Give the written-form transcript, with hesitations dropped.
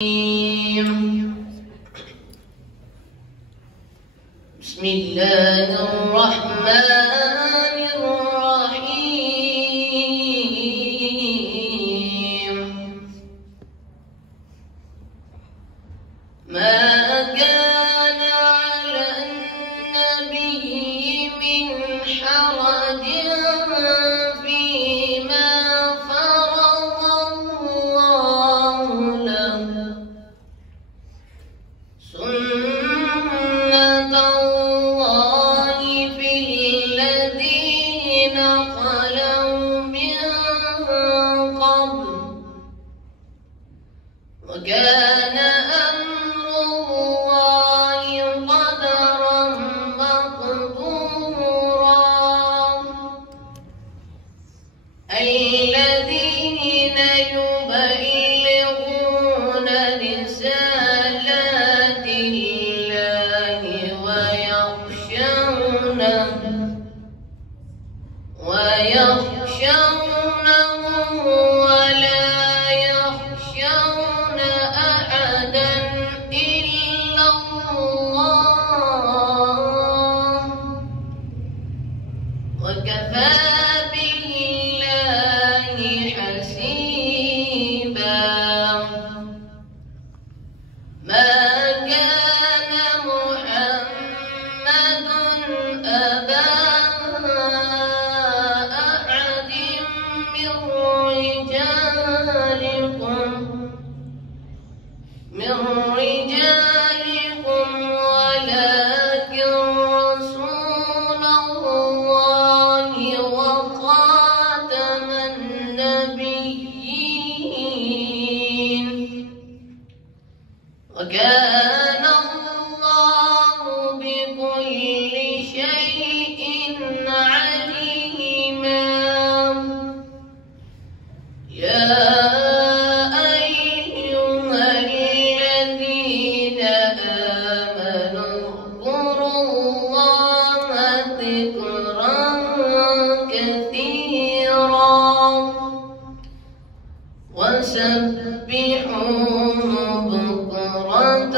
بسم الله الرحمن الرحيم. ما كان على النبي من حرج فيما فرض الله له، سنة الله في الذين خلوا من قبل، وكان أمر الله قدرا مقدورا. الذين يبلغون رسالات الله ويخشونه ولا يخشون أحدا إلا الله، وكفى بالله حسيبا. ما كان محمد أبا أحد من رجالكم ولكن رسول الله وخاتم النبيين، وكان الله بكل شيء عليما. يا أيها الذين آمنوا اذكروا الله ذكرا كثيرا وسبحوه بكرة